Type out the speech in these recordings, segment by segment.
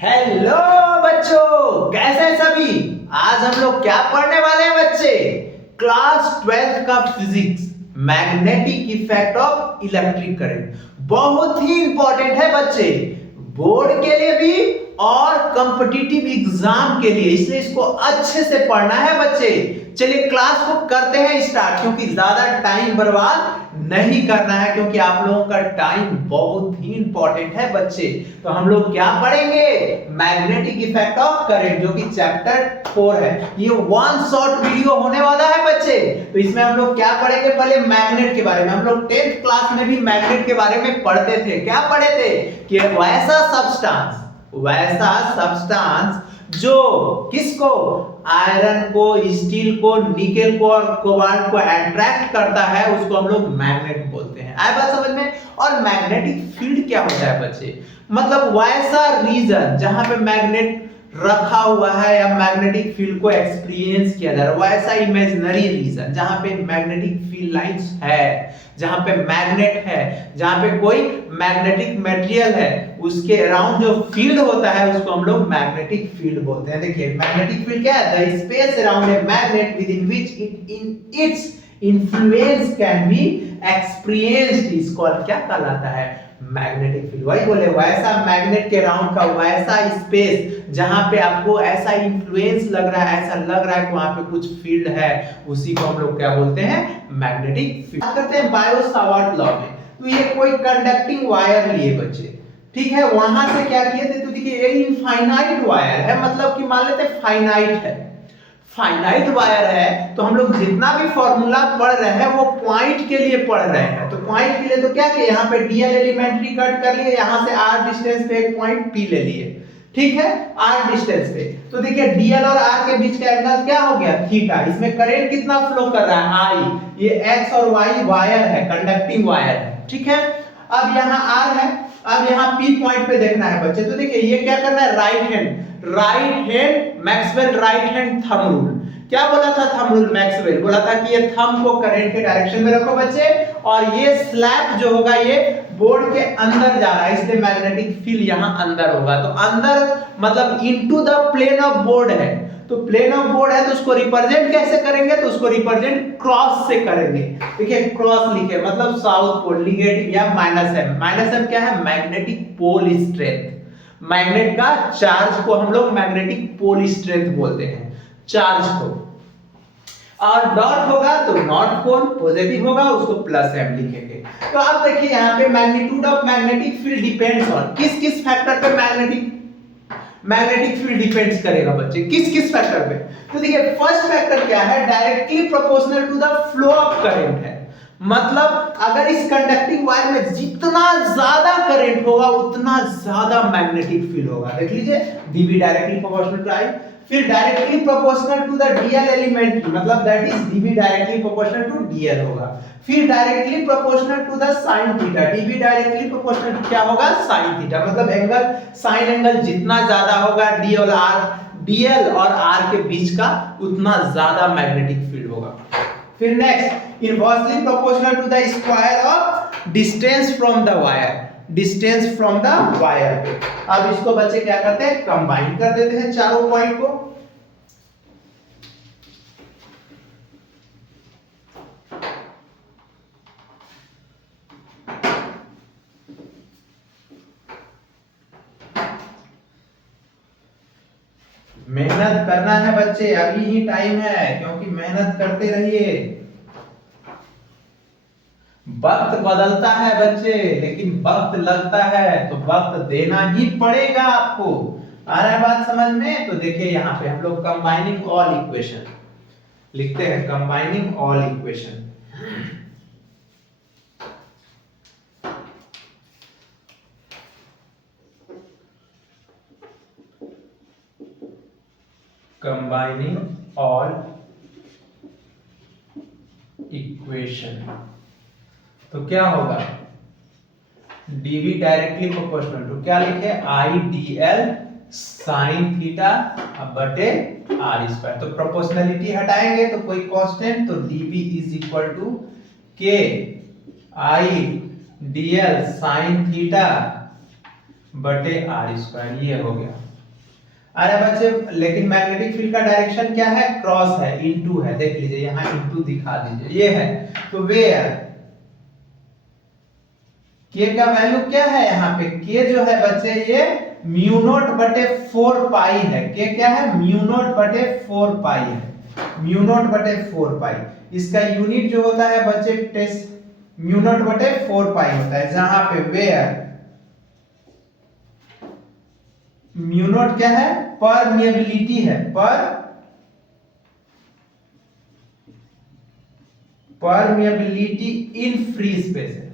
Hello बच्चों, कैसे हैं सभी। आज हम लोग क्या पढ़ने वाले हैं बच्चे। क्लास 12th का physics, magnetic effect of electric current. बहुत ही इंपॉर्टेंट है बच्चे, बोर्ड के लिए भी और कॉम्पिटिटिव एग्जाम के लिए, इसलिए इसको अच्छे से पढ़ना है बच्चे। चलिए क्लास को करते हैं स्टार्ट, क्योंकि ज्यादा टाइम बर्बाद नहीं करना है, क्योंकि आप लोगों का टाइम बहुत ही इंपॉर्टेंट है बच्चे। तो हम लोग क्या पढ़ेंगे, मैग्नेटिक इफेक्ट ऑफ करंट, जो कि चैप्टर 4 है। ये वन शॉर्ट वीडियो होने वाला है बच्चे। तो इसमें हम लोग क्या पढ़ेंगे, पहले मैग्नेट के बारे में। हम लोग 10th क्लास में भी मैग्नेट के बारे में पढ़ते थे। क्या पढ़े थे कि वैसा सब्सटेंस जो किसको, आयरन को, स्टील को, निकेल को और कोबाल्ट को अट्रैक्ट करता है, उसको हम लोग मैग्नेट बोलते हैं। आए बात समझ में। और मैग्नेटिक फील्ड क्या होता है बच्चे, मतलब वैसा रीजन जहां पे मैग्नेट रखा हुआ है या मैग्नेटिक फील्ड को एक्सपीरियंस किया जा रहा है, वैसा इमेजिनरी रीजन जहां पे मैग्नेटिक फील्ड लाइंस है, जहां पे मैग्नेट है, जहां पे कोई मैग्नेटिक मटेरियल है, उसके अराउंड जो फील्ड होता है उसको हम लोग मैग्नेटिक फील्ड बोलते हैं। देखिए मैग्नेटिक फील्ड क्या है, the space around a magnet with in which its influence can be experienced is called, क्या कहलाता है, मैग्नेटिक फील्ड। वही बोले वैसा मैग्नेट के राउंड का वैसा स्पेस जहां पे आपको ऐसा इन्फ्लुएंस लग रहा है, ऐसा लग रहा है कि वहां पे कुछ फील्ड है, उसी को हम लोग क्या बोलते हैं, मैग्नेटिक फील्ड। बात करते हैं बायो-सावर्ट लॉ में। तो ये कोई कंडक्टिंग वायर लिए बच्चे, ठीक है, वहां से क्या किए थे, तो देखिए ये इनफाइनाइट वायर है, मतलब कि मान लेते फाइनाइट है, फाइनाइट वायर है। तो हम लोग जितना भी फॉर्मूला पढ़ रहे हैं वो पॉइंट के लिए पढ़ रहे हैं। तो पॉइंट के लिए तो क्या किया, यहाँ पे डीएल एलिमेंट्री कट कर लिए, यहाँ से आर डिस्टेंस पे एक पॉइंट पी ले लिए, ठीक है, आर डिस्टेंस पे। तो देखिए डीएल और आर के बीच का एंगल क्या हो गया, थीटा। इसमें करंट कितना फ्लो कर रहा है, आई। ये एक्स और वाई वायर है, कंडक्टिंग वायर है, ठीक है। अब यहाँ आर है, अब यहाँ पी पॉइंट पे देखना है बच्चे। तो देखिए ये क्या करना है, right hand Maxwell right hand thumb rule. क्या बोला था थंब रूल, मैक्सवेल बोला था कि ये थंब को करंट के डायरेक्शन में रखो बच्चे, और ये स्लैब जो होगा ये बोर्ड के अंदर जा रहा है, इसलिए मैग्नेटिक फील्ड यहाँ अंदर होगा। तो अंदर मतलब into the plane of board है, तो प्लेन ऑफ बोर्ड है, तो उसको रिप्रेजेंट कैसे करेंगे, तो उसको रिप्रेजेंट क्रॉस से करेंगे। देखिए क्रॉस लिखे मतलब साउथ पोल, नेगेटिव या माइनस एम। माइनस एम क्या है, मैग्नेटिक पोल स्ट्रेंथ। मैग्नेट का चार्ज को हम लोग मैग्नेटिक पोल स्ट्रेंथ बोलते हैं, चार्ज को। और डॉट होगा तो नॉर्थ पोल, पॉजिटिव होगा उसको प्लस एम लिखेंगे। तो अब देखिए यहाँ पे magnitude of magnetic field depends on, किस किस फैक्टर पे मैग्नेटिक फील्ड डिपेंड्स करेगा बच्चे, किस किस फैक्टर पे। तो देखिए फर्स्ट फैक्टर क्या है, directly proportional to the flow of current है। मतलब अगर इस कंडक्टिंग वायर में जितना ज्यादा करंट होगा उतना ज्यादा मैग्नेटिक फील्ड होगा। देख लीजिए dV directly proportional to I। फिर directly proportional to the dl element, मतलब that is dV directly proportional to dl होगा। फिर directly proportional to the sin theta, dV directly proportional to क्या होगा, sin थीटा। मतलब एंगल, sin एंगल जितना ज्यादा होगा dl और r के बीच का, उतना ज्यादा मैग्नेटिक फील्ड होगा। फिर next, inversely proportional to the square of distance from the wire, distance from the wire पे। अब इसको बच्चे क्या करते हैं, कंबाइन कर देते हैं चारों पॉइंट को। मेहनत करना है बच्चे, अभी ही टाइम है, क्योंकि मेहनत करते रहिए। वक्त बदलता है बच्चे, लेकिन वक्त लगता है, तो वक्त देना ही पड़ेगा आपको। आ रहा है बात समझ में। तो देखिए यहाँ पे हम लोग कंबाइनिंग ऑल इक्वेशन लिखते हैं, combining all equation. Combining all equation, तो क्या होगा, dV डायरेक्टली प्रोपोर्शनल टू क्या लिखे, I dl sin थीटा बटे r स्क्वायर। तो प्रोपोर्शनलिटी हटाएंगे तो कोई कांस्टेंट, तो dV is equal to k I dl sin theta बटे r स्क्वायर, ये हो गया। आ रहा है बच्चे, लेकिन मैग्नेटिक फील्ड का डायरेक्शन क्या है, क्रॉस है, इनटू है, देख लीजिए यहाँ इनटू दिखा दीजिए, ये है। तो वेयर के का वैल्यू क्या है, यहाँ पे के जो है बच्चे ये म्यू नॉट बटे 4 पाई है। के क्या है, म्यू नॉट बटे 4 पाई है, म्यू नॉट बटे 4 पाई। इसका यूनिट जो होता है बच्चे टेस्ट म्यू नॉट बटे 4 पाई होता है, जहां पे वेयर म्यू नॉट क्या है, परमिएबिलिटी है, परमिएबिलिटी इन फ्री स्पेस है।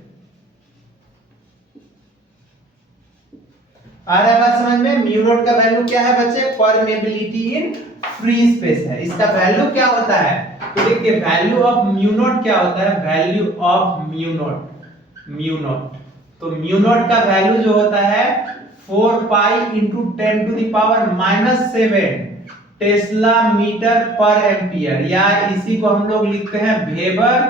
आ रहा है बात समझ में? म्यू नॉट का वैल्यू क्या है बच्चे, परमिएबिलिटी इन फ्री स्पेस है। इसका वैल्यू क्या होता है, तो देखिए वैल्यू ऑफ म्यू नॉट क्या होता है, वैल्यू ऑफ म्यू नॉट, तो म्यू नॉट का वैल्यू जो होता है 4 pi into 10 to the power -7 tesla metre per ampere, या इसी को हम लोग लिखते हैं weber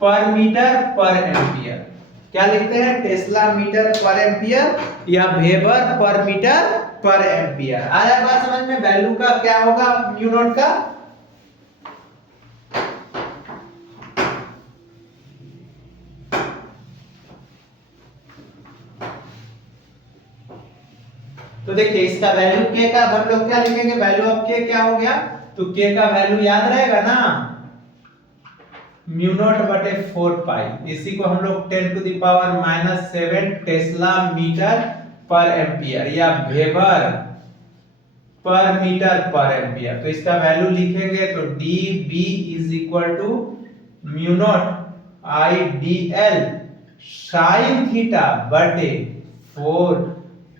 per metre per ampere. क्या लिखते हैं, टेस्ला मीटर पर एम्पियर या weber per metre per ampere. आया बात समझ में? वैल्यू का क्या होगा म्यू नॉट का, तो देखिए इसका वैल्यू के का हम लोग क्या लिखेंगे, वैल्यू ऑफ के क्या हो गया, तो के का वैल्यू याद रहेगा ना, म्यू नॉट बटे 4 पाई, इसी को हम लोग 10 to the power -7 tesla metre per ampere या weber per metre per ampere. तो इसका वैल्यू लिखेंगे तो dB is equal to mu nought I dl sin theta बटे 4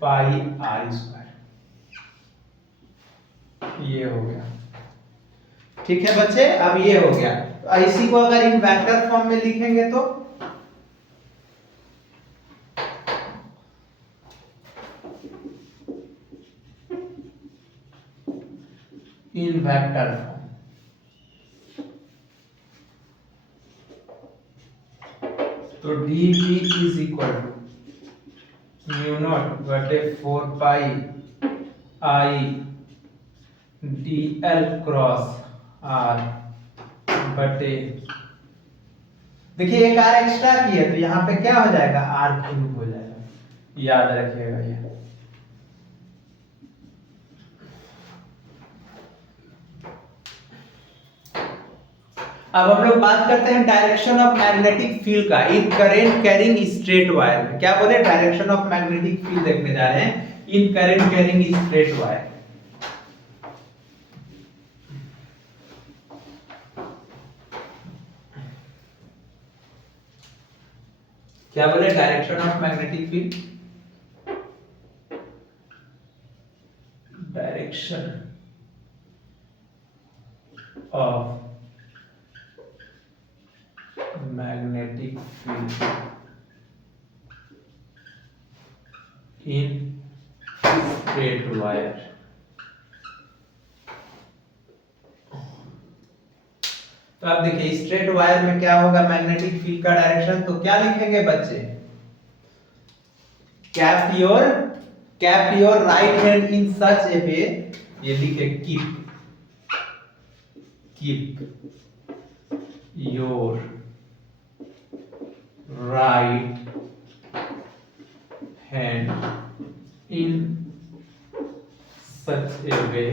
पाई r स्क्वायर, ये हो गया। ठीक है बच्चे, अब ये हो गया। तो इसी को अगर इन वेक्टर फॉर्म में लिखेंगे तो इन वेक्टर फॉर्म, तो dB is equal to mu nought बटे 4 pi I dl cross r बटे, देखिए एक r एक्स्ट्रा की है तो यहाँ पे क्या हो जाएगा, r क्यूब हो जाएगा, याद रखिएगा ये। अब हम लोग बात करते हैं डायरेक्शन ऑफ मैग्नेटिक फील्ड का इन करंट कैरिंग स्ट्रेट वायर में। क्या बोले, डायरेक्शन ऑफ मैग्नेटिक फील्ड देखने जा रहे हैं इन करंट कैरिंग स्ट्रेट वायर। क्या बोले, direction of magnetic field, direction of magnetic field in straight wire. तो आप देखिए स्ट्रेट वायर में क्या होगा मैग्नेटिक फील्ड का डायरेक्शन, तो क्या लिखेंगे बच्चे, keep your right hand in such a way, ये लिखे keep your right hand in such a way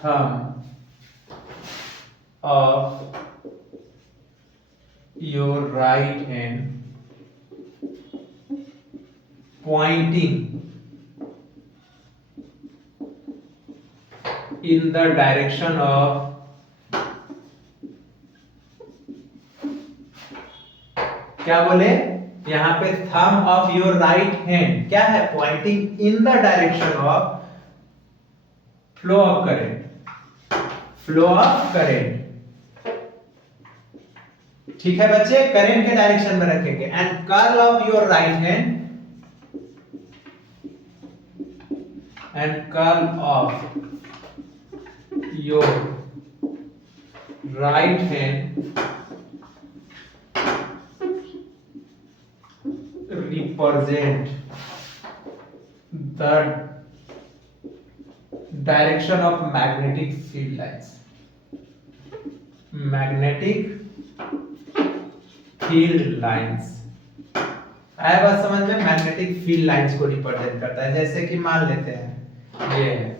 thumb of your right hand pointing in the direction of क्या बोले, यहां पे thumb of your right hand क्या है, pointing in the direction of flow of current. ठीक है बच्चे, current के डायरेक्शन में रखेंगे। And curl of your right hand, and curl of your right hand represent the direction of magnetic field lines. Magnetic field lines आया बात समझ में? मैग्नेटिक फील्ड लाइंस को रिप्रेजेंट करता है। जैसे कि मान लेते हैं ये है,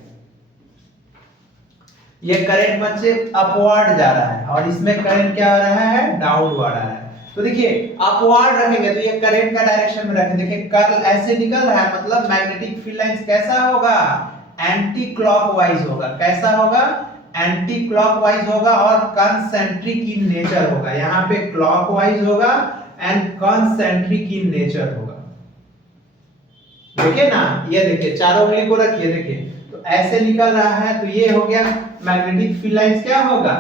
ये करंट बच्चे अपवर्ड जा रहा है और इसमें करंट क्या आ रहा है? डाउनवर्ड आ रहा है। तो देखिए अपवर्ड रखेंगे तो ये करंट का डायरेक्शन में रखें, देखिए कर्ल ऐसे निकल रहा है, मतलब मैग्नेटिक फील्ड लाइंस कैसा होगा? एंटी क्लॉकवाइज होगा। कैसा होगा? एंटी क्लॉकवाइज होगा और कंसेंट्रिक इन नेचर होगा। यहाँ पे क्लॉकवाइज होगा एंड कंसेंट्रिक इन नेचर होगा। देखिए ना, ये देखिए चारों उंगली को रखिए, देखिए तो ऐसे निकल रहा है, तो ये हो गया मैग्नेटिक फील्ड लाइंस। क्या होगा?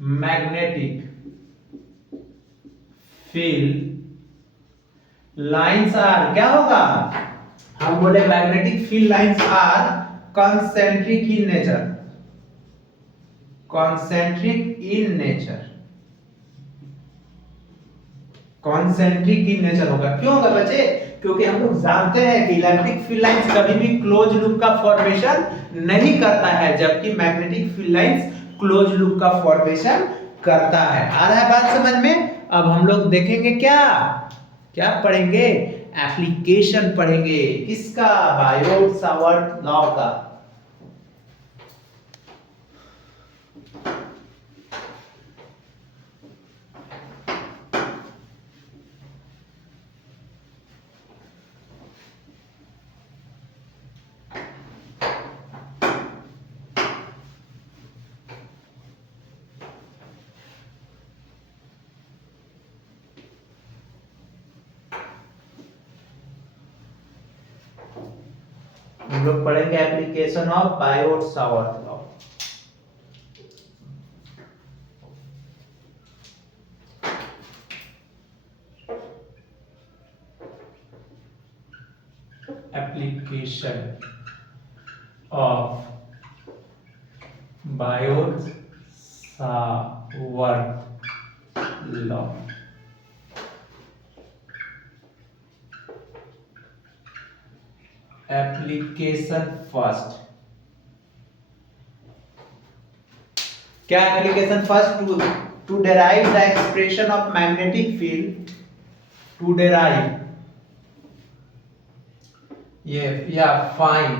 मैग्नेटिक फील्ड लाइंस आर क्या होगा? हम बोले magnetic field lines are concentric in nature. Concentric in nature, concentric in nature होगा। क्यों होगा बच्चे? क्योंकि हम लोग जानते हैं कि इलेक्ट्रिक फील्ड लाइंस कभी भी क्लोज लूप का फॉर्मेशन नहीं करता है, जबकि magnetic field lines close loop का फॉर्मेशन करता है। आ रहा है बात समझ में? अब हम लोग देखेंगे क्या क्या पढ़ेंगे? एप्लीकेशन पढ़ेंगे। किसका? बायोट-सावर्त लॉ का। हम लोग पढ़ेंगे application of Biot Savart law. Application of Biot Savart law. Application first. क्या application first? To derive the expression of magnetic field. To derive ये या फाइंड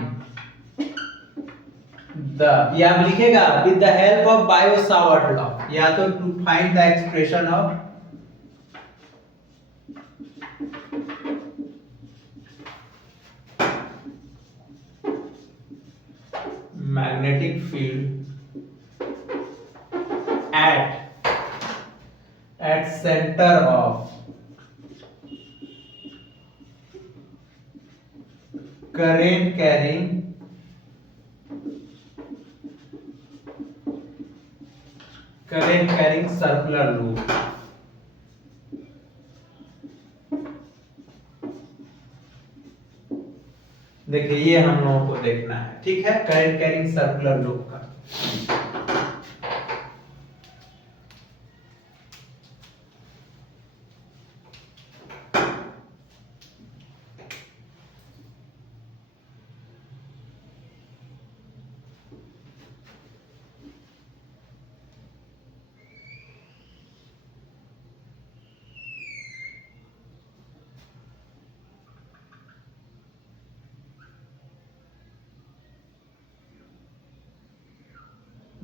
द, या आप लिखेगा with the help of Biot Savart law, या तो to find the expression of magnetic field at center of current carrying circular loop। देखिए ये हम लोगों को देखना है, ठीक है, करंट कैरिंग सर्कुलर लूप का।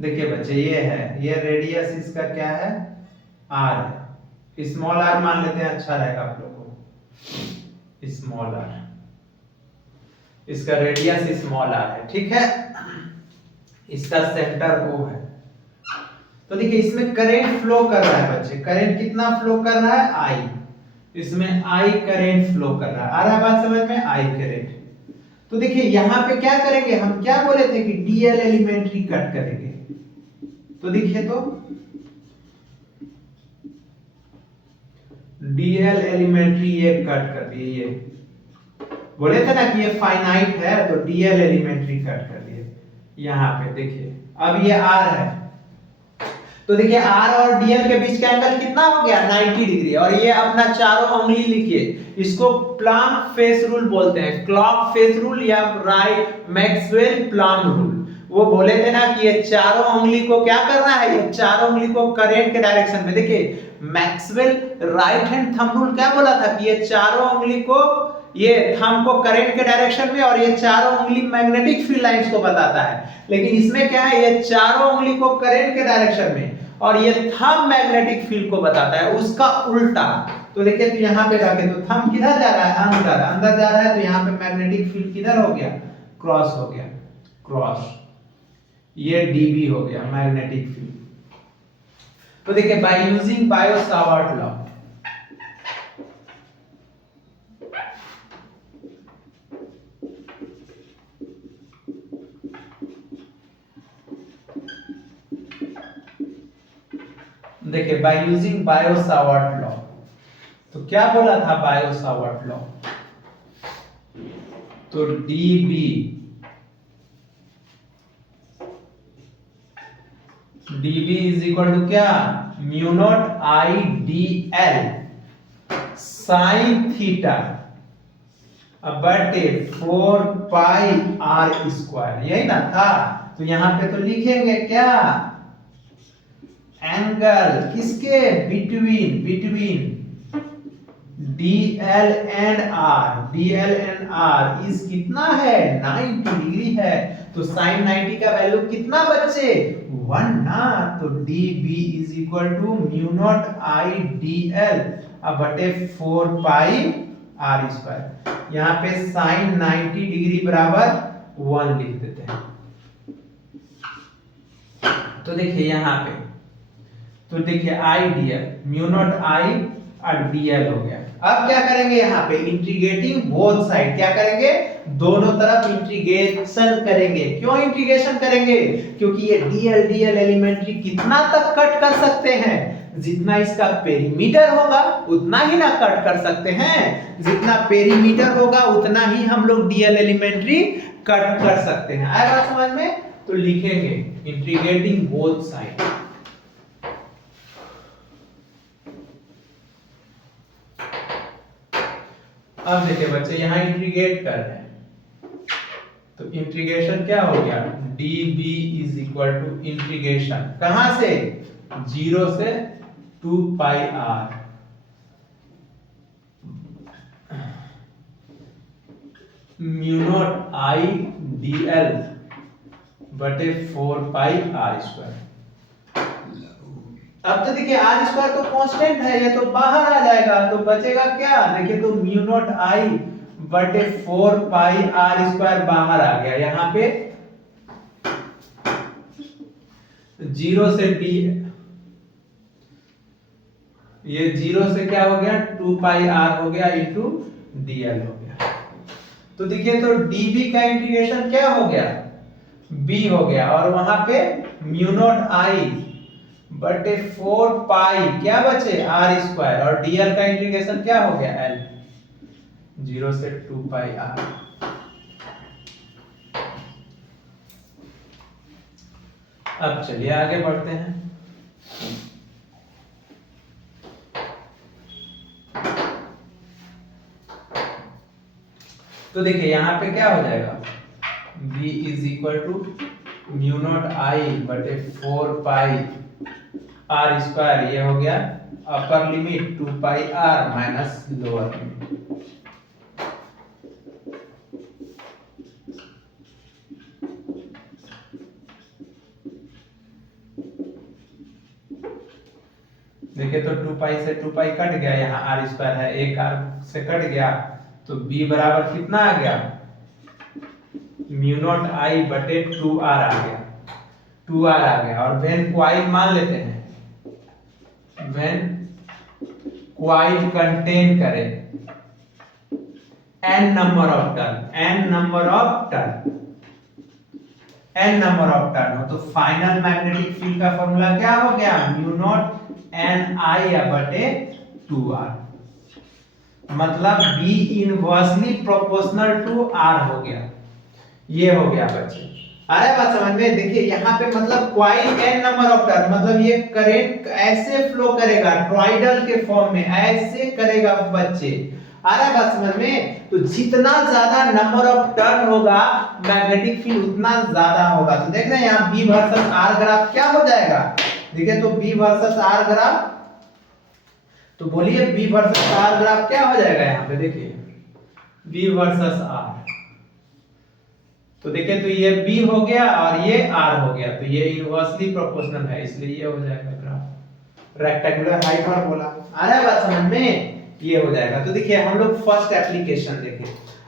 देखिए बच्चे ये है, ये रेडियस इसका क्या है? आर है। स्मॉल आर मान लेते हैं, अच्छा रहेगा आप लोगों को। स्मॉल आर, इसका रेडियस स्मॉल आर है, ठीक है। इसका सेंटर ओ है। तो देखिए इसमें करंट फ्लो कर रहा है बच्चे। करंट कितना फ्लो कर रहा है? आई। इसमें आई करंट फ्लो कर रहा है। आ रहा है बात समझ में? I current. तो देखिए यहां पे क्या करेंगे, हम क्या बोले थे कि डीएल एलिमेंट्री कट करेंगे। तो देखिए तो डीएल एलिमेंट्री ये कट कर दिए। ये बोले थे ना कि ये फाइनाइट है, तो डीएल एलिमेंट्री कट कर दिए। यहां पे देखिए अब ये आर है, तो तो देखिए आर और डीएल के बीच का एंगल कितना हो गया 90 डिग्री। और ये अपना चारों उंगली लिखिए, इसको प्लाम फेस रूल बोलते हैं, क्लॉक फेस रूल या राइट मैक्सवेल प्लाम रूल। वो बोले थे ना कि ये चारों उंगली को क्या करना है, ये चारों उंगली को करेंट के डायरेक्शन में। देखिए Maxwell right hand thumb rule क्या बोला था कि ये चारों उंगली को, ये थंब को करंट के डायरेक्शन में, और ये चारों उंगली मैग्नेटिक फील्ड लाइंस को बताता है। लेकिन इसमें क्या है, ये चारों उंगली को करंट के डायरेक्शन में और ये थंब मैग्नेटिक फील्ड को बताता है, उसका उल्टा। तो देखिए तो यहाँ पे रखे तो थंब किधर जा रहा है, अंदर अंदर जा रहा है, तो यहाँ पे मैग्नेटिक फील्ड किधर हो गया, क्रॉस हो गया, क्रॉस। ये डीबी हो गया मैग्नेटिक फील्ड। तो देखिए बाय यूजिंग बायो-सावर्ट लॉ, देखिए बाय यूजिंग बायो-सावर्ट लॉ, तो क्या बोला था बायो-सावर्ट लॉ, तो डीबी इज इक्वल टू क्या, mu not I D L sine theta बटे 4 पाई आर स्क्वायर, यही ना था। तो यहां पे तो लिखेंगे क्या, एंगल किसके, between DL and R is कितना है 90 डिग्री है। तो sin 90 का वैल्यू कितना बच्चे 1 ना। तो DB is equal to mu not I DL बटे 4 पाई R स्क्वायर। यहाँ पे sin 90 डिग्री बराबर 1 लिख देते हैं। तो देखिए यहाँ पे, तो देखिए आई डीएल म्यू नॉट आई और डीएल हो गया। अब क्या करेंगे, यहाँ पे इंटीग्रेटिंग बोथ साइड, क्या करेंगे, दोनों तरफ इंटीग्रेशन करेंगे। क्यों इंटीग्रेशन करेंगे, क्योंकि ये डीएल एलिमेंट्री कितना तक कट कर सकते हैं, जितना इसका पेरीमीटर होगा उतना ही ना कट कर सकते हैं। जितना पेरीमीटर होगा उतना ही हम लोग डीएल एलिमेंट्री कट कर सकते हैं। आया बात समझ में। तो लिखेंगे इंटीग्रेटिंग बोथ साइड, अब देखिए बच्चे यहाँ इंटीग्रेट कर रहे हैं, तो इंटीग्रेशन क्या हो गया, dB is equal to integration कहां से, 0 से 2 pi r mu not I dl बटे 4 पाई r स्क्वायर। अब तो देखिए आर स्क्वायर तो कांस्टेंट है, ये तो बाहर आ जाएगा, तो बचेगा क्या, देखिए तो म्यू नॉट आई बटे 4 पाई आर स्क्वायर बाहर आ गया। यहाँ पे 0 से d, ये 0 से क्या हो गया 2 पाई आर हो गया इंटू dl हो गया। तो देखिए तो db का इंटीग्रेशन क्या हो गया, b हो गया, और वहां पे म्यू नॉट आई बटे 4 पाई क्या बचे आर स्क्वायर, और dl का इंटीग्रेशन क्या हो गया l, 0 से 2 पाई r। अब चलिए आगे बढ़ते हैं। तो देखिए यहाँ पे क्या हो जाएगा, b is equal to mu not I बटे 4 पाई आर स्क्वायर, ये हो गया upper limit 2 pi r minus lower limit. देखिए तो 2 पाई से 2 पाई कट गया, यहाँ आर स्क्वायर है, एक आर से कट गया, तो b बराबर कितना आ गया, म्यू नॉट आई बटे 2r आ गया, 2r आ गया। और व्हेन कॉइल मान लेते हैं, व्हेन कॉइल कंटेन करे n नंबर ऑफ टर्न हो, तो फाइनल मैग्नेटिक फील्ड का फॉर्मूला क्या हो गया, म्यू नॉट n i बटे 2r, मतलब b inversely proportional to r हो गया। ये हो गया बच्चे। आ रहा है बात समझ में? देखिए यहाँ पे मतलब coil n number of turn, मतलब ये करंट ऐसे फ्लो करेगा टॉरॉइडल के फॉर्म में, ऐसे करेगा बच्चे। आ रहा है बात समझ में? तो जितना ज्यादा नंबर ऑफ टर्न होगा मैग्नेटिक फील्ड उतना ज्यादा होगा। तो देख रहे हैं यहाँ B वर्सेस R ग्राफ क्या हो जाएगा? देखिए तो B वर्सेस R ग्राफ, तो बोलिए B वर्सेस R ग्राफ क्या हो जाएगा? यहाँ पे देखिए B वर्सेस R, तो देखिए तो ये B हो गया और ये R हो गया, तो ये इनवर्सली प्रोपोर्शनल है, इसलिए ये हो जाएगा ग्राफ रेक्टेंगुलर हाइपरबोला। आ रहा है बात समझ में? ये हो जाएगा। तो देखिए हम लोग फर्स्ट एप्लीकेशन देखें,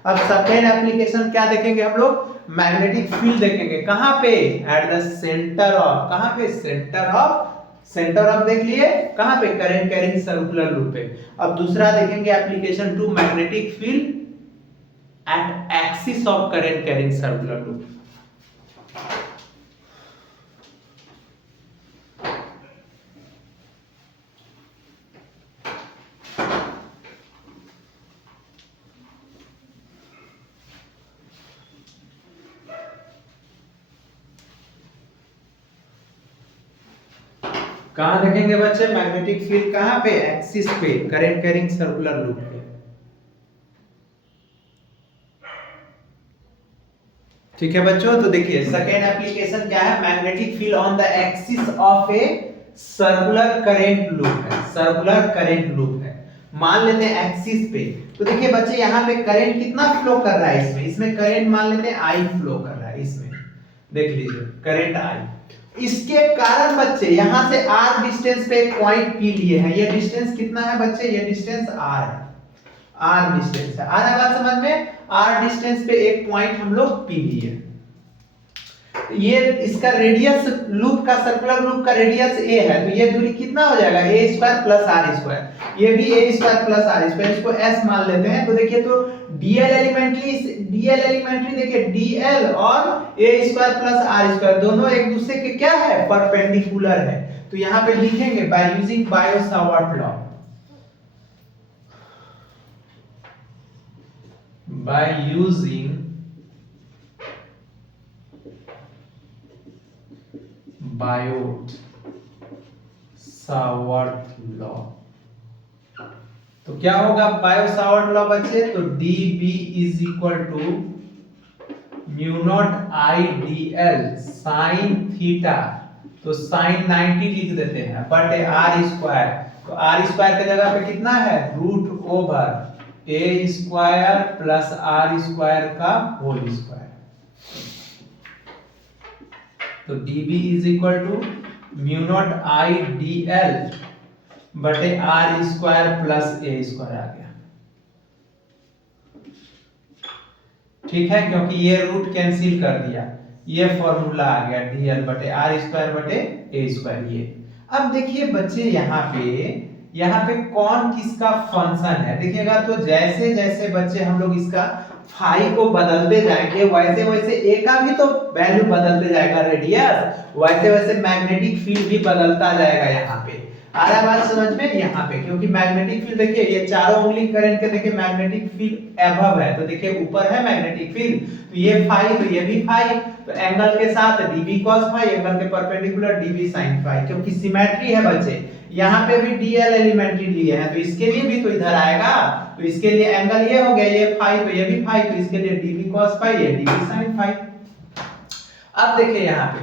अब सेकेंड एप्लीकेशन क्या देखेंगे हम लोग? मैग्नेटिक फील्ड देखेंगे। कहां पे? एट द सेंटर ऑफ, कहां पे? सेंटर ऑफ, सेंटर ऑफ देख लिए कहां पे? करंट कैरिंग सर्कुलर लूप पे। अब दूसरा देखेंगे application to magnetic field at axis of current carrying circular loop। कहां देखेंगे बच्चे? मैग्नेटिक फील्ड कहां पे? एक्सिस पे, करंट कैरिंग सर्कुलर लूप पे। ठीक है बच्चों, तो देखिए सेकेंड एप्लीकेशन क्या है? Magnetic field on the axis of a circular current loop है, सर्कुलर करंट लूप है, मान लेते हैं एक्सिस पे। तो देखिए बच्चे यहाँ पे करंट कितना फ्लो कर रहा है? इसमें करंट मान लेते हैं I फ्लो कर रहा है, इसमें देख लीजिए करंट I। इसके कारण बच्चे यहाँ से R डिस्टेंस पे एक पॉइंट P लिए हैं। ये डिस्टेंस कितना है बच्चे? ये डिस्टेंस R है, R डिस्टेंस है। आ रहा है बात समझ में? R डिस्टेंस पे एक पॉइंट हम लोग P लिए। ये इसका रेडियस, लूप का, सर्कुलर लूप का रेडियस a है, तो ये दूरी कितना हो जाएगा? a square plus r square. ये भी a square plus r square, इसको s मान लेते हैं। तो देखिए तो dl एलिमेंट्री देखिए dl और a square plus r square दोनों एक दूसरे के क्या है? परपेंडिकुलर है। तो यहाँ पे लिखेंगे by using Biot Savart law, by using Biot Savart law. तो क्या होगा बायो-सावर्ट लॉ बच्चे? तो dB is equal to mu nought I dl sine theta, तो साइन 90 लिख देते हैं, बटे r स्क्वायर। तो r स्क्वायर की जगह पे कितना है? Root over a square plus r square का होल स्क्वायर। तो dB is equal to mu nought I dl बटे r square plus a square आ गया। ठीक है, क्योंकि ये रूट कैंसिल कर दिया, ये फॉर्मूला आ गया dl बटे r स्क्वायर बटे a स्क्वायर। ये अब देखिए बच्चे यहाँ पे कौन किसका फंक्शन है देखिएगा। तो जैसे जैसे बच्चे हम लोग इसका फाई को बदलते जाएंगे वैसे वैसे ए का भी तो वैल्यू बदलते जाएगा, रेडियस, वैसे वैसे मैग्नेटिक फील्ड भी बदलता जाएगा। यहाँ पे आ रहा है बात समझ में? यहाँ पे क्योंकि मैग्नेटिक फील्ड देखिए ये चारों उंगली करंट के देखिए मैग्नेटिक फील्ड अबव है, तो देखिए ऊपर है मैग्नेटिक फील्ड, तो ये फाई तो ये भी फाई, तो एंगल के साथ dB cos फाई, एंगल के परपेंडिकुलर dB sin फाई, क्योंकि सिमेट्री है बच्चे। यहाँ पे भी dl एलिमेंट्री लिए हैं, तो इसके लिए भी तो इधर आएगा, तो इसके लिए एंगल ये हो गया, ये फाई तो ये भी फाई, तो इसके लिए dB cos फाई, ये dB sin फाई। अब देखिए यहाँ पे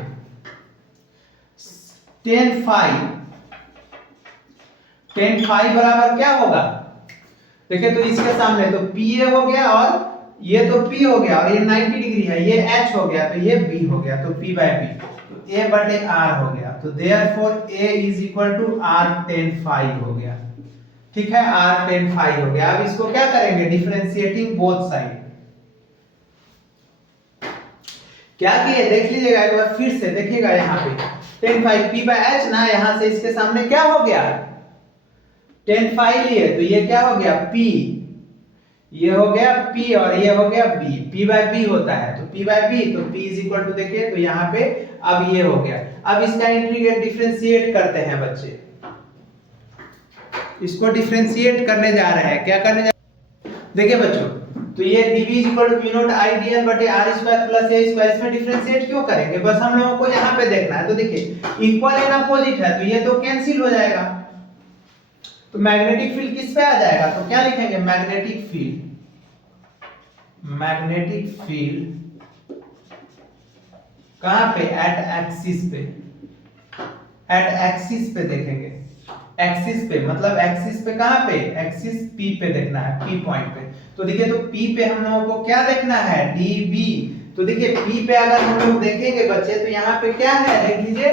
tan फाई बराबर क्या होगा? देखिए तो इसके सामने तो PA हो गया और ये तो P हो गया और ये 90 डिग्री है, ये H हो गया तो ये B हो गया, तो P बाय P, तो A बटे R हो गया, तो therefore A is equal to R tan phi हो गया। ठीक है, R tan फाई हो गया। अब इसको क्या करेंगे? Differentiating both side. क्या किए देख लीजिएगा एक बार फिर से, देखिएगा यहाँ पे tan phi P by H ना, यहाँ से इसके सामने क्या हो गया? tan फाई लिए तो ये क्या हो गया? P, ये हो गया P और ये हो गया B, P बाय B होता है, तो P बाय B, तो P इज इक्वल टू देखिए तो यहाँ पे अब ये हो गया। अब इसका इंटीग्रेट डिफरेंशिएट करते हैं बच्चे, इसको डिफरेंशिएट करने जा रहे हैं। क्या करने जा देखिए बच्चों, तो ये dv is equal to mu not I dl बटे r square plus a square. इसमें डिफरेंशिएट क्यों करेंगे, बस हम लोगों को यहाँ पे देखना है। तो देखिए इक्वल एंड अपोजिट है तो ये तो कैंसिल हो जाएगा, तो मैग्नेटिक फील्ड किस पे आ जाएगा, तो क्या लिखेंगे, मैग्नेटिक फील्ड, मैग्नेटिक फील्ड कहां पे, एट एक्सिस पे, एट एक्सिस पे देखेंगे, एक्सिस पे मतलब एक्सिस पे कहां पे, एक्सिस P पे देखना है, P पॉइंट पे। तो देखिए तो P पे हम लोगों को क्या देखना है, dB। तो देखिए P पे अगर हम लोग देखेंगे बच्चे तो यहाँ पे क्या है, देख लीजिए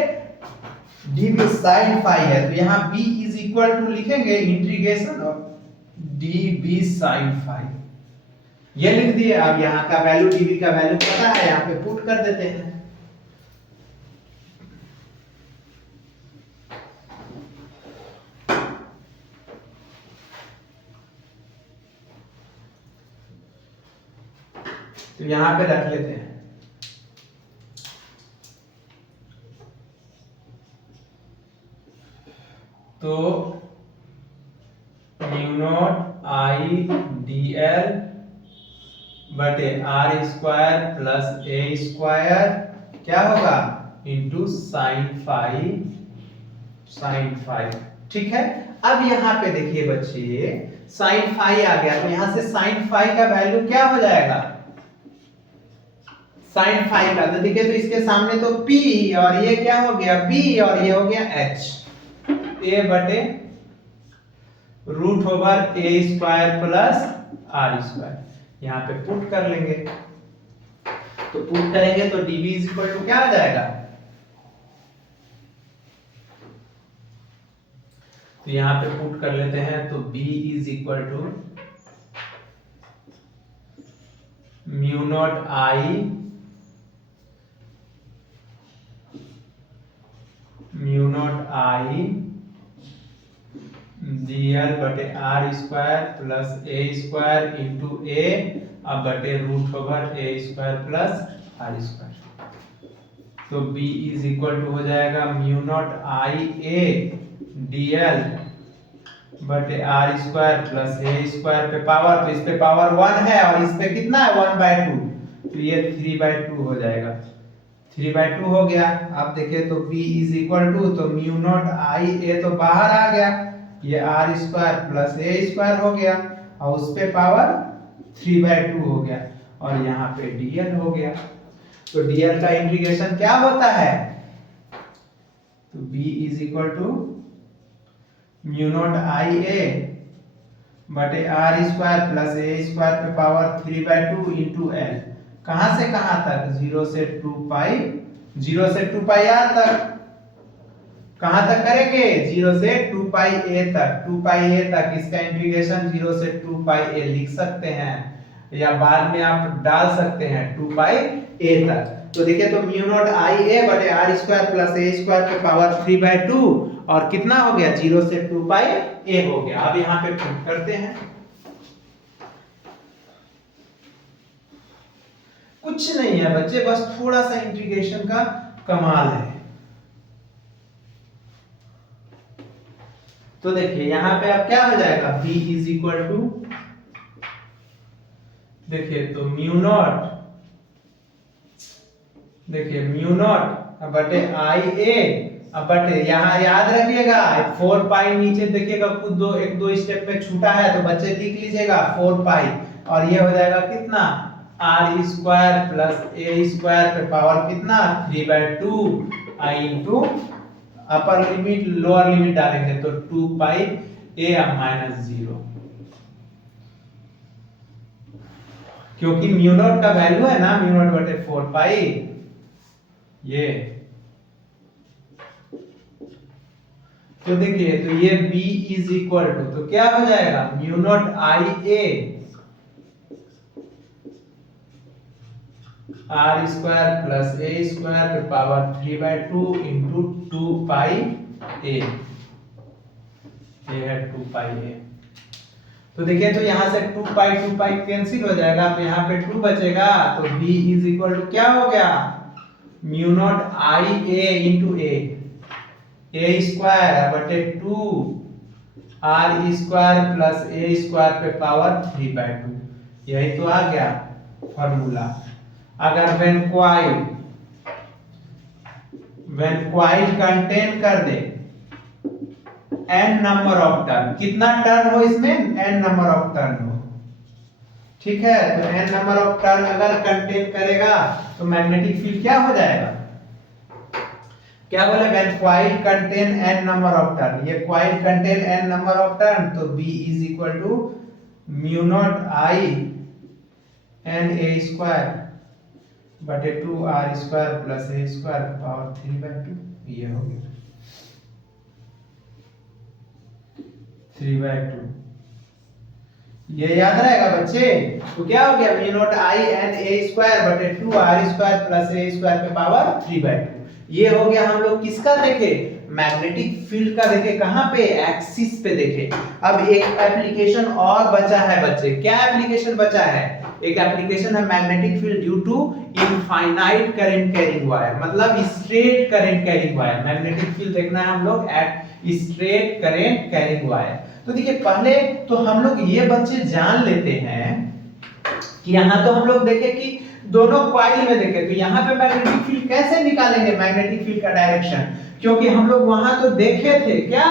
dB sin phi है, तो यहाँ B इज इक्वल टू लिखेंगे integration of dB sin phi, ये लिख दिए। अब यहाँ का वैल्यू dB का वैल्यू पता है, यहाँ पे पुट कर देते हैं। तो यहां पे रख लेते हैं, तो म्यू नॉट आई dl बटे r square plus a square क्या होगा, into sine phi, sine phi. ठीक है, अब यहाँ पे देखिए बच्चे साइन फाई आ गया, तो यहां से साइन फाई का वैल्यू क्या हो जाएगा, साइन फाई का। तो देखिए तो इसके सामने तो P और ये क्या हो गया B और ये हो गया H, a बटे root over a square plus r square, यहाँ पे पुट कर लेंगे। तो पुट करेंगे तो dv इज इक्वल टू क्या आ जाएगा, तो यहाँ पे पुट कर लेते हैं, तो b is equal to mu not I, mu not I dl बटे r square plus a square into a अब बटे root over a square plus r square. तो b इज इक्वल टू हो जाएगा mu not I a dl बटे r square plus a square पे power, तो इस पे पावर 1 है और इस पे कितना है 1/2, तो ये 3/2 हो जाएगा, 3/2 हो गया। अब देखिए तो b इज इक्वल टू, तो म्यू नॉट आई a तो बाहर आ गया, ये r square plus a square हो गया और उस पे पावर 3/2 हो गया और यहाँ पे dl हो गया। तो dl का इंटीग्रेशन क्या होता है, तो b is equal to mu not I a बटे r square plus a square पे पावर 3/2 इंटू l, कहां से कहां तक, 0 से 2 पाई, 0 से 2 पाई r तक, कहां तक करेंगे, 0 से 2 पाई a तक, 2 पाई a तक, इसका इंटीग्रेशन 0 से 2 पाई a लिख सकते हैं या बाद में आप डाल सकते हैं 2 पाई a तक। तो देखिए तो म्यू नॉट आई a बटे r square plus a square पे पावर 3/2 और कितना हो गया, 0 से 2 पाई a हो गया। अब यहाँ पे पुट करते हैं, कुछ नहीं है बच्चे, बस थोड़ा सा इंटीग्रेशन का कमाल है। तो देखिए यहाँ पे अब क्या हो जाएगा, b इज इक्वल टू, देखिए तो म्यू नॉट, देखिए म्यू नॉट बटे आई ए अब बटे, यहाँ याद रखिएगा 4 पाई नीचे देखिएगा कुछ दो एक दो स्टेप में छूटा है तो बच्चे लिख लीजिएगा 4 पाई और ये हो जाएगा कितना, r square plus a square पे पावर कितना 3/2 I into upper limit lower limit डालेंगे तो 2 पाई a माइनस 0, क्योंकि म्यू नॉट का वैल्यू है ना म्यू नॉट बटे 4 पाई ये। तो देखिए तो ये b इज इक्वल टू, तो क्या हो जाएगा mu not I a r square plus a square पे पावर 3/2 इंटू 2 पाई a, ये है 2 पाई a। तो देखिए तो यहां से 2 पाई कैंसिल हो जाएगा तो यहाँ पे 2 बचेगा, तो b इज इक्वल टू क्या हो गया mu naught I a into a square बटे 2 r square plus a square पे पावर 3/2, यही तो आ गया फॉर्मूला। अगर when coil कंटेन कर दे n नंबर ऑफ टर्न, कितना टर्न हो इसमें, n नंबर ऑफ टर्न हो, ठीक है। तो n नंबर ऑफ टर्न अगर कंटेन करेगा तो मैग्नेटिक फील्ड क्या हो जाएगा, क्या बोले, when coil contain n number of turn, ये coil contain n number of turn, तो B is equal to mu naught I n a square बटे 2 r square plus a square power 3/2, ये हो गया 3/2। ये याद रहेगा बच्चे। तो क्या हो गया, mu nought I n a square बटे 2 r square plus a square पे पावर 3/2। ये हो गया हम लोग किसका देखे, मैग्नेटिक फील्ड का देखे, कहां पे, एक्सिस पे देखे। अब एक एप्लीकेशन और बचा है बच्चे, क्या एप्लीकेशन बचा है, एक एप्लीकेशन है magnetic field due to infinite current carrying wire, मतलब straight current carrying wire. Magnetic field देखना है हम लोग at straight current carrying wire. तो देखिए पहले तो हम लोग ये बच्चे जान लेते हैं कि यहाँ तो हम लोग देखे कि दोनों कॉइल में देखे, तो यहाँ पे मैग्नेटिक फील्ड कैसे निकालेंगे, मैग्नेटिक फील्ड का डायरेक्शन, क्योंकि हम लोग वहां तो देखे थे क्या,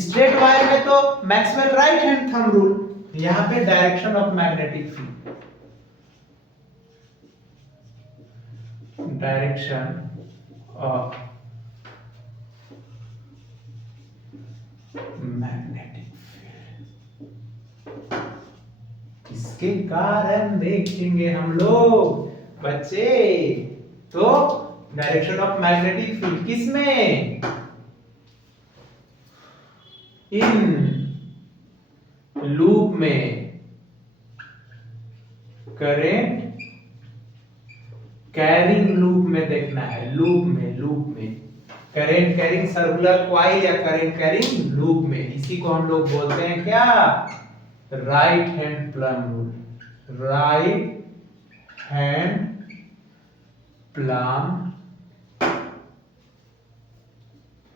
स्ट्रेट वायर में तो Maxwell right hand thumb rule, यहाँ पे direction of magnetic field, direction of magnetic field, इसके कारण देखेंगे हम लोग बच्चे। तो डायरेक्शन ऑफ मैग्नेटिक फील्ड किसमें, इन लूप में करेंट कैरिंग लूप में देखना है, लूप में करेंट कैरिंग सर्कुलर कॉइल या करेंट कैरिंग लूप में, इसी को हम लोग बोलते हैं क्या, right hand palm rule, right hand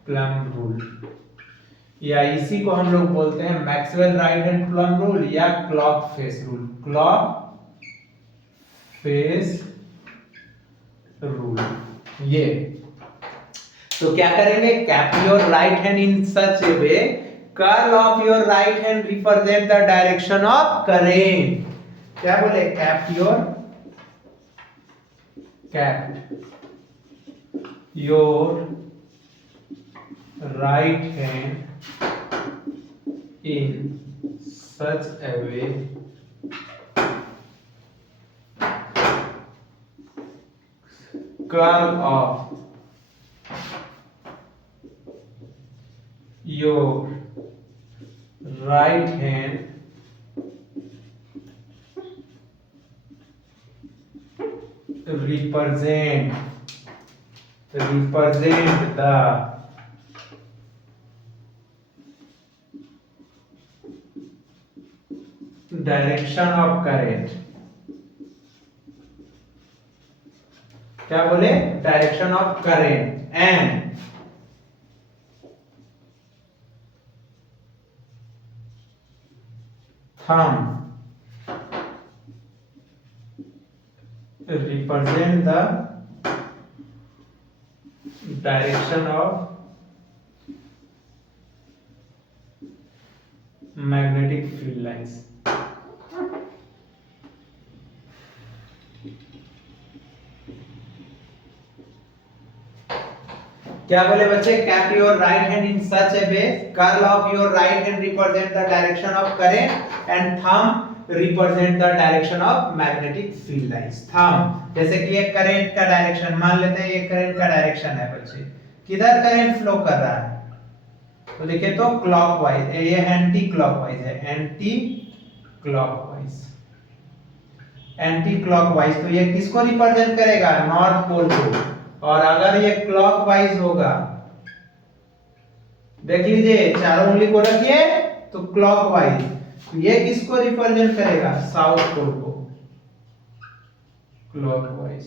palm rule, या इसी को हम लोग बोलते हैं Maxwell right hand palm rule या clock face rule, clock face rule. ये तो क्या करेंगे, cup your right hand in such a way, curl of your right hand represent the direction of current, क्या बोले, cap your right hand in such a way curl of your right hand represent the direction of current, क्या बोले, direction of current, and thumb represent the direction of magnetic field lines। क्या बोले बच्चे, keep your right hand in such a way, curl of your right hand represent the direction of current and thumb represent the direction of magnetic field lines. Thumb जैसे कि ये current का direction मान लेते हैं, ये करंट का direction है बच्चे, किधर करंट फ्लो कर रहा है, तो देखिए तो क्लॉकवाइज, ये एंटी क्लॉकवाइज है, एंटी क्लॉकवाइज, तो ये किसको रिप्रेजेंट करेगा, नॉर्थ पोल को। और अगर ये क्लॉकवाइज होगा, देख लीजिए चारों उंगली को रखिए तो क्लॉकवाइज, तो ये किसको रिप्रेजेंट करेगा, साउथ पोल को, क्लॉकवाइज।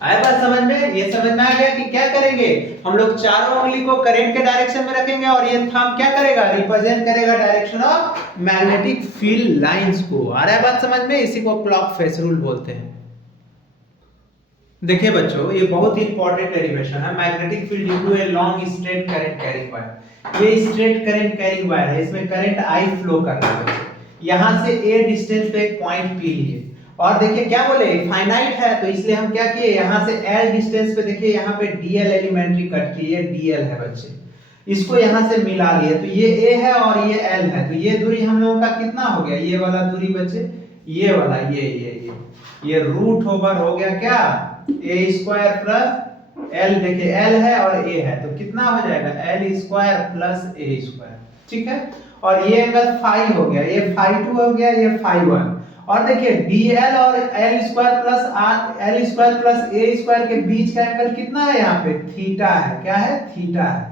आया बात समझ में? ये समझ में आ गया कि क्या करेंगे हम लोग, चारों उंगली को करंट के डायरेक्शन में रखेंगे और ये थंब क्या करेगा, रिप्रेजेंट करेगा direction of magnetic field lines को। आ रहा है बात समझ में? इसी को क्लॉक फेस रूल बोलते हैं। देखिए बच्चों, ये बहुत ही इंपॉर्टेंट डेरिवेशन है। Magnetic field due to a long straight current carrying wire. ये स्ट्रेट करंट कैरिंग वायर है, इसमें करंट आई फ्लो कर रहा है। यहां से ए डिस्टेंस पे एक पॉइंट पी लिए और देखिए क्या बोले, फाइनाइट है, तो इसलिए हम क्या किए, यहां से एल डिस्टेंस पे देखिए यहां पे डीएल एलिमेंट्री कट की, ये डीएल है बच्चे, इसको यहां से मिला लिए, तो ये ए है और ये एल है, तो ये दूरी हम लोगों का कितना हो गया, ये वाला दूरी बच्चे, ये वाला ये रूट ओवर हो गया क्या, ए स्क्वायर प्लस एल, देखिए एल है और ए है, तो कितना हो जाएगा L square plus a square, ठीक है। और ये एंगल फाई हो गया, ये फाई 2 हो गया, ये फाई 1। और देखिए dl और l square plus r l square plus a square के बीच का एंगल कितना है, यहाँ पे थीटा है, क्या है, थीटा है,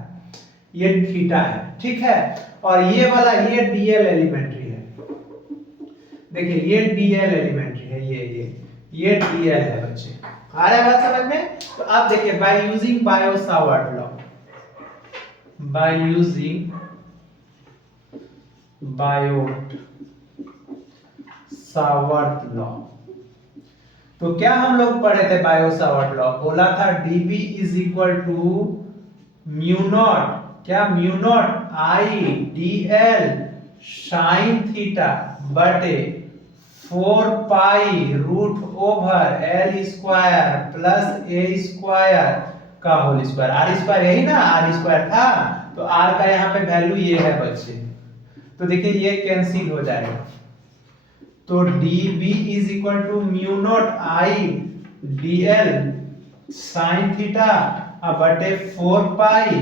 ये थीटा है, ठीक है। और ये वाला ये dl एलिमेंट्री है, देखिए ये dl एलिमेंट्री है, ये dl है बच्चे। आ रहा है बात समझ में? तो आप देखिए bye using Biot Savart law, bye using Biot Savart law, तो क्या हम लोग पढ़े थे बायो-सावर्ट लॉ, बोला था dB is equal to mu nought, क्या mu not I dl sine theta बटे 4 pi root over l square plus a square का होल स्क्वायर, r स्क्वायर यही ना, r स्क्वायर था, तो r का यहाँ पे वैल्यू ये है बच्चे, तो देखिए ये कैंसिल हो जाएगा, तो dB is equal to mu not I dl sine theta बटे 4 पाई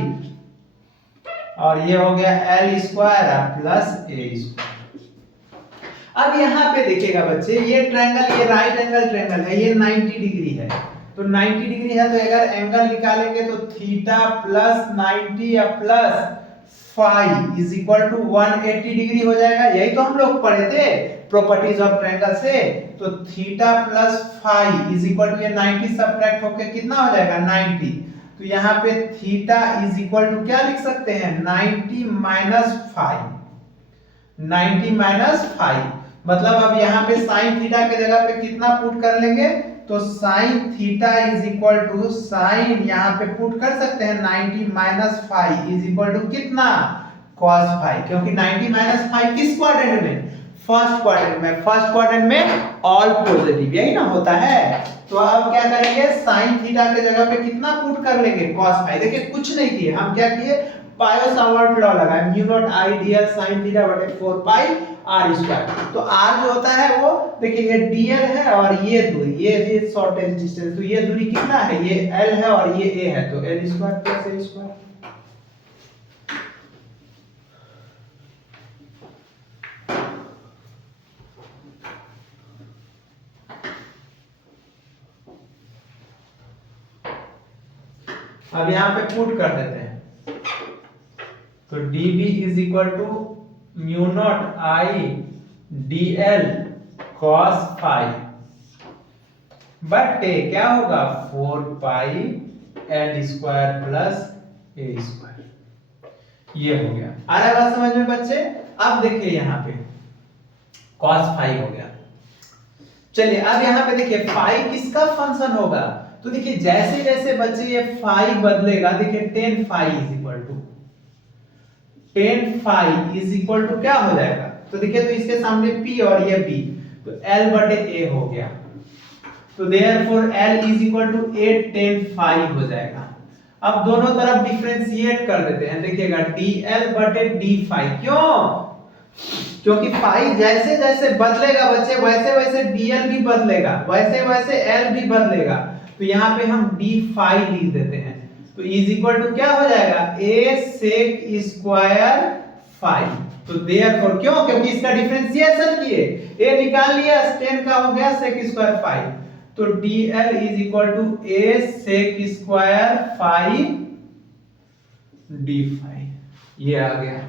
और ये हो गया l square plus a square. अब यहाँ पे देखिएगा बच्चे, ये ट्रायंगल, ये राइट एंगल ट्रायंगल है, ये 90 डिग्री है, तो 90 डिग्री है, तो अगर एंगल निकालेंगे तो थीटा प्लस 90 या plus phi is equal to 180 degree हो जाएगा। यही तो हम लोग पढ़े थे प्रॉपर्टीज ऑफ ट्रायंगल से, तो theta plus phi is equal to ये 90 सब्ट्रैक्ट होके कितना हो जाएगा 90, तो यहाँ पे थीटा इज इक्वल टू क्या लिख सकते हैं 90 माइनस फाई, 90 माइनस फाई, मतलब अब यहाँ पे साइन थीटा के जगह पे कितना पुट कर लेंगे, तो sine theta is equal to sine यहाँ पे पुट कर सकते हैं 90 minus phi is equal to कितना cos फाई, क्योंकि 90 माइनस फाई किस क्वाड्रेंट में, फर्स्ट क्वाड्रेंट में, फर्स्ट क्वाड्रेंट में ऑल पॉजिटिव यही ना होता है। तो अब क्या करेंगे, साइन थीटा के जगह पे कितना पुट कर लेंगे cos फाई, देखिए कुछ नहीं किए हम, क्या किए बायो-सावर्ट लॉ लगाए, mu naught I dl sin theta बटे 4 पाई r स्क्वायर, तो r जो होता है वो देखिए ये dl है और ये दूरी, ये शॉर्टेज डिस्टेंस, तो ये दूरी कितना है, ये l है और ये a है, तो l square plus a square. अब यहाँ पे पुट कर देते हैं, तो dB is equal to mu not I dl cos phi बटे क्या होगा 4 pi l square plus a square, ये हो गया। आ रहा है बात समझ में बच्चे? अब देखिए यहाँ पे cos फाई हो गया, चलिए अब यहाँ पे देखिए फाई किसका फंक्शन होगा, तो देखिए जैसे जैसे बच्चे ये फाई बदलेगा, देखिए tan phi is equal to tan phi is equal to क्या हो जाएगा, तो देखिए तो इसके सामने p और ये b, तो l बटे a हो गया, तो therefore l is equal to a tan phi हो जाएगा। अब दोनों तरफ डिफरेंशिएट कर देते हैं, देखिएगा dl बटे d फाई, क्यों, क्योंकि फाई जैसे जैसे बदलेगा बच्चे वैसे वैसे dl भी बदलेगा, वैसे वैसे l भी बदलेगा, तो यहाँ पे हम d फाई लिख देते हैं, तो इज इक्वल टू क्या हो जाएगा a sec स्क्वायर फाई, तो देयरफॉर क्यों, क्योंकि इसका डिफरेंशिएशन किए, a निकाल लिया tan का हो गया sec स्क्वायर फाई, तो dl is equal to a sec square phi d phi, ये आ गया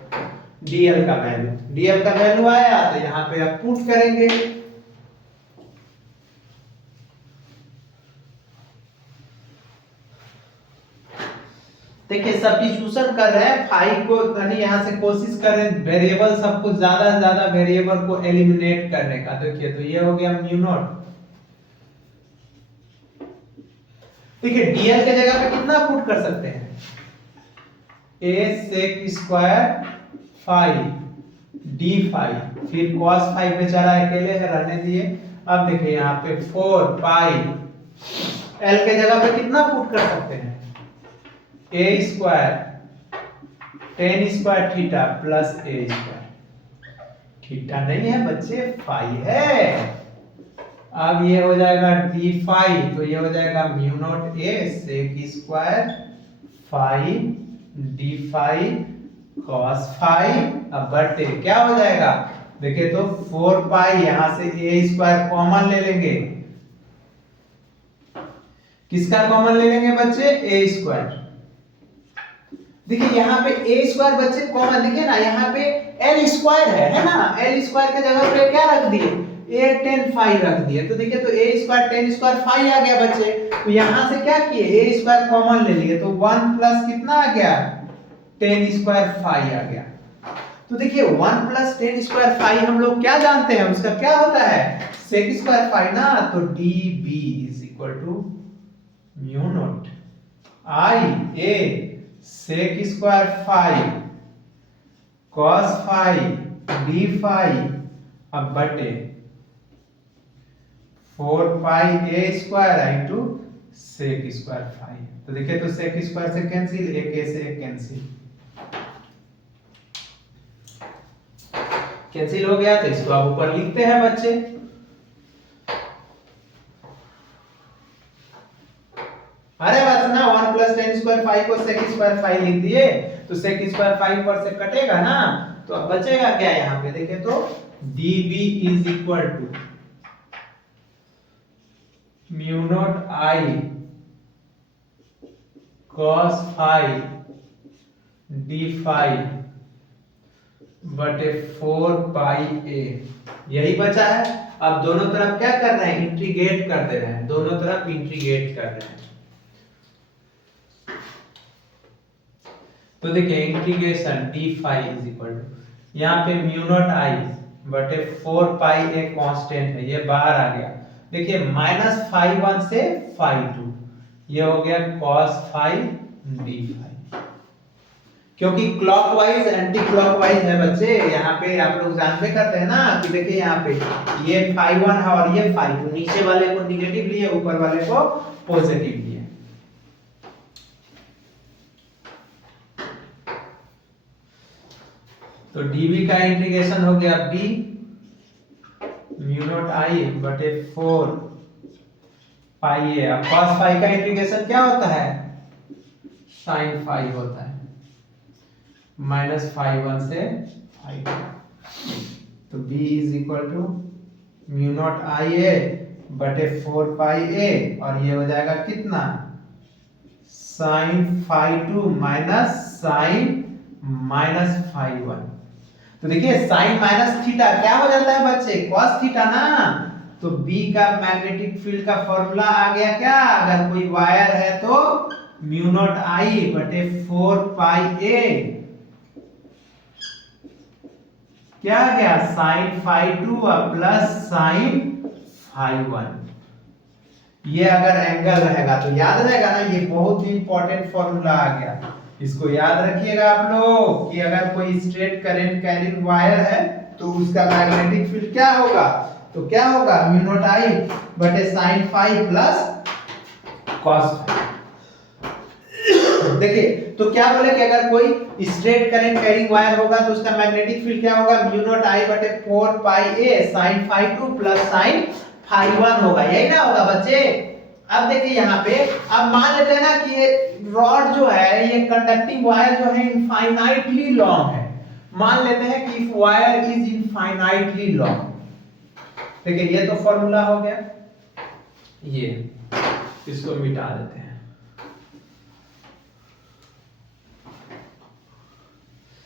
dl का वैल्यू, dl का वैल्यू आया, तो यहाँ पे आप पुट करेंगे, देखिए सब्स्टिट्यूशन कर रहे हैं फाई को, यानी यहाँ से कोशिश कर रहे हैं वेरिएबल सबको ज्यादा से ज्यादा वेरिएबल को एलिमिनेट करने का। देखिए तो ये हो गया म्यू नॉट। देखिए डीएल के जगह पे कितना पुट कर सकते हैं, a sec square phi d phi, फिर कॉस फाई बेचारा अकेले है रहने दिए। अब देखिए यहाँ पे 4 पाई एल के जगह पे कितना पुट कर सकते हैं, a square tan square theta plus a square, theta नहीं है बच्चे फाई है। अब ये हो जाएगा डी फाई, तो ये हो जाएगा mu naught a sec square phi d phi cos phi. अब बटे क्या हो जाएगा, देखिए तो 4 पाई, यहां से ए स्क्वायर कॉमन ले लेंगे। किसका कॉमन ले लेंगे बच्चे, ए स्क्वायर। देखिए यहाँ पे ए स्क्वायर बच्चे कॉमन, देखिए ना यहाँ पे एल स्क्वायर है ना, एल स्क्वायर के जगह पे क्या रख दिए, ए टेन फाई रख दिए। तो देखिए तो ए स्क्वायर टेन स्क्वायर फाई आ गया बच्चे। तो यहाँ से क्या किए, ए स्क्वायर कॉमन ले लिए, तो 1 प्लस कितना आ गया, टेन स्क्वायर फाई आ गया। तो देखिए 1 प्लस टेन स्क्वायर फाई हम लोग क्या जानते हैं, उसका क्या होता है, सेक स्क्वायर फाई ना। तो d B is equal to mu not I a sec square phi cos phi d phi अब बटे 4 pi a square into sec square phi. तो देखिए तो सेक स्क्वायर से कैंसिल, एक ए से एक कैंसिल, कैंसिल हो गया। तो इसको आप ऊपर लिखते हैं बच्चे, अरे बस ना 1 प्लस टेन स्क्वायर फाई को सेक स्क्वायर फाई लिख दिए, तो सेक स्क्वायर फाई ऊपर से कटेगा ना, तो अब बचेगा क्या यहाँ पे, देखे तो d B is equal to mu not I cos phi d phi बटे 4 पाई ए, यही बचा है। अब दोनों तरफ क्या कर रहे हैं, इंटीग्रेट कर दे रहे हैं, दोनों तरफ इंटीग्रेट कर रहे हैं। तो देखिए integration d phi is equal to, यहाँ पे म्यू नॉट आई बटे 4 पाई ए कांस्टेंट है, ये बाहर आ गया। देखिए माइनस फाई 1 से फाई 2, ये हो गया cos फाई डी फाई। क्योंकि क्लॉकवाइज एंटी क्लॉकवाइज है बच्चे, यहाँ पे आप लोग जानते करते हैं ना कि देखिए यहाँ पे ये फाई 1 है और ये फाई 2, नीचे वाले को निगेटिव लिए ऊपर वाले को पॉजिटिव लिए। तो dv का इंटीग्रेशन हो गया b म्यू नॉट आई बटे 4 पाई ए। अब cos फाई का इंटीग्रेशन क्या होता है, sin फाई होता है, माइनस फाई 1 से फाई 2। तो b is equal to mu not I a बटे 4 पाई ए, और ये हो जाएगा कितना, sin phi 2 minus sin minus phi 1। तो देखिए साइन माइनस थीटा क्या हो जाता है बच्चे, cos थीटा ना। तो B का मैग्नेटिक फील्ड का फॉर्मूला आ गया क्या, अगर कोई वायर है तो म्यू नॉट आई बटे 4 पाई ए, क्या आ गया, sine phi 2 plus sine phi 1। ये अगर एंगल रहेगा तो याद रहेगा ना, ये बहुत ही इंपॉर्टेंट फॉर्मूला आ गया, इसको याद रखिएगा आप लोग कि अगर कोई स्ट्रेट करंट कैरिंग वायर है तो उसका मैग्नेटिक फील्ड क्या होगा, तो क्या होगा म्यू नॉट आई बटे साइन फाई प्लस कॉस। देखिए तो क्या बोले कि अगर कोई स्ट्रेट करंट कैरिंग वायर होगा तो उसका मैग्नेटिक फील्ड क्या होगा, म्यू नॉट आई बटे 4 pi a sine phi 2 plus sine phi 1 होगा, यही ना होगा बच्चे। अब देखिए यहाँ पे, अब मान लेते हैं ना कि ये रॉड जो है, ये कंडक्टिंग वायर जो है इनफाइनाइटली लॉन्ग है, मान लेते हैं कि if wire is infinitely long. देखिए ये तो फॉर्मूला हो गया, ये इसको मिटा देते हैं।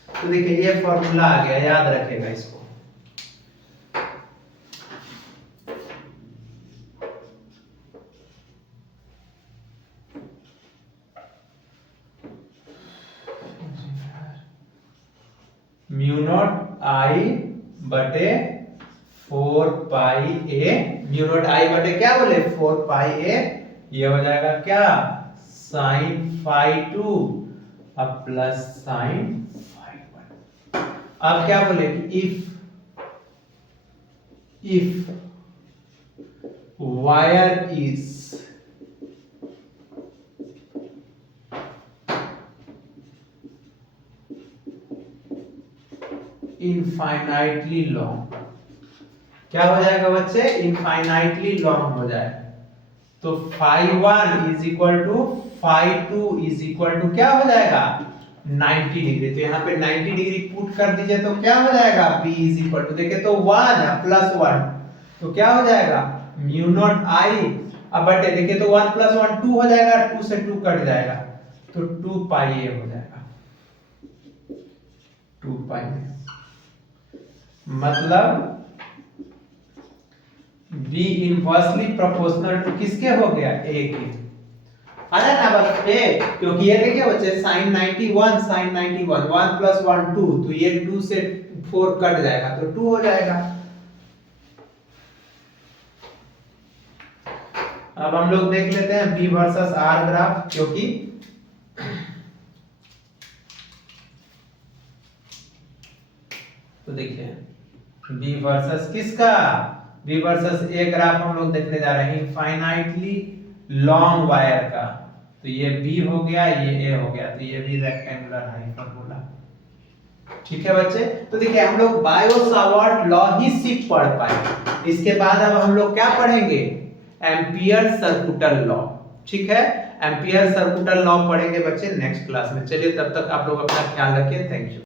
तो देखिए ये फॉर्मूला आ गया, याद रखेगा इसको। म्यू नॉट आई बटे 4 pi A, mu naught I बटे क्या बोले 4 पाई ए, ये हो जाएगा क्या साइन फाई 2 अब प्लस साइन फाई 1। अब क्या बोले कि if wire is infinitely long, क्या हो जाएगा बच्चे इनफाइनाइटली लॉन्ग हो जाए, तो phi 1 is equal to phi 2 is equal to क्या हो जाएगा 90 डिग्री। तो यहाँ पे 90 डिग्री पुट कर दीजिए तो क्या हो जाएगा P इज इक्वल टू देखिए तो 1 प्लस 1 तो क्या हो जाएगा म्यू नॉट आई, अब बटे देखिए तो 1 प्लस 1 2 हो जाएगा, 2 से 2 कट जाएगा तो 2 पाई ए हो जाएगा, 2 पाई ए मतलब B इनवर्सली प्रोपोर्शनल टू किसके हो गया A के, आ जाए ना बस A, क्योंकि ये देखिए बच्चे sin 91 sin 91 1 प्लस 1 2 तो ये 2 से 4 कट जाएगा तो 2 हो जाएगा। अब हम लोग देख लेते हैं B वर्सेस R ग्राफ, क्योंकि तो देखिए B वर्सेस किसका B वर्सेस A ग्राफ हम लोग देखने जा रहे हैं इनफाइनाइटली लॉन्ग वायर का, तो ये B हो गया ये A हो गया, तो ये भी रेक्टेंगुलर हाइपरबोला। ठीक है बच्चे, तो देखिए हम लोग बायो-सावर्ट लॉ ही सिर्फ पढ़ पाए, इसके बाद अब हम लोग क्या पढ़ेंगे एम्पियर सर्कुटल लॉ। ठीक है, एम्पियर सर्कुटल लॉ पढ़ेंगे बच्चे नेक्स्ट क्लास में। चलिए तब तक आप लोग अपना ख्याल रखिए, थैंक यू।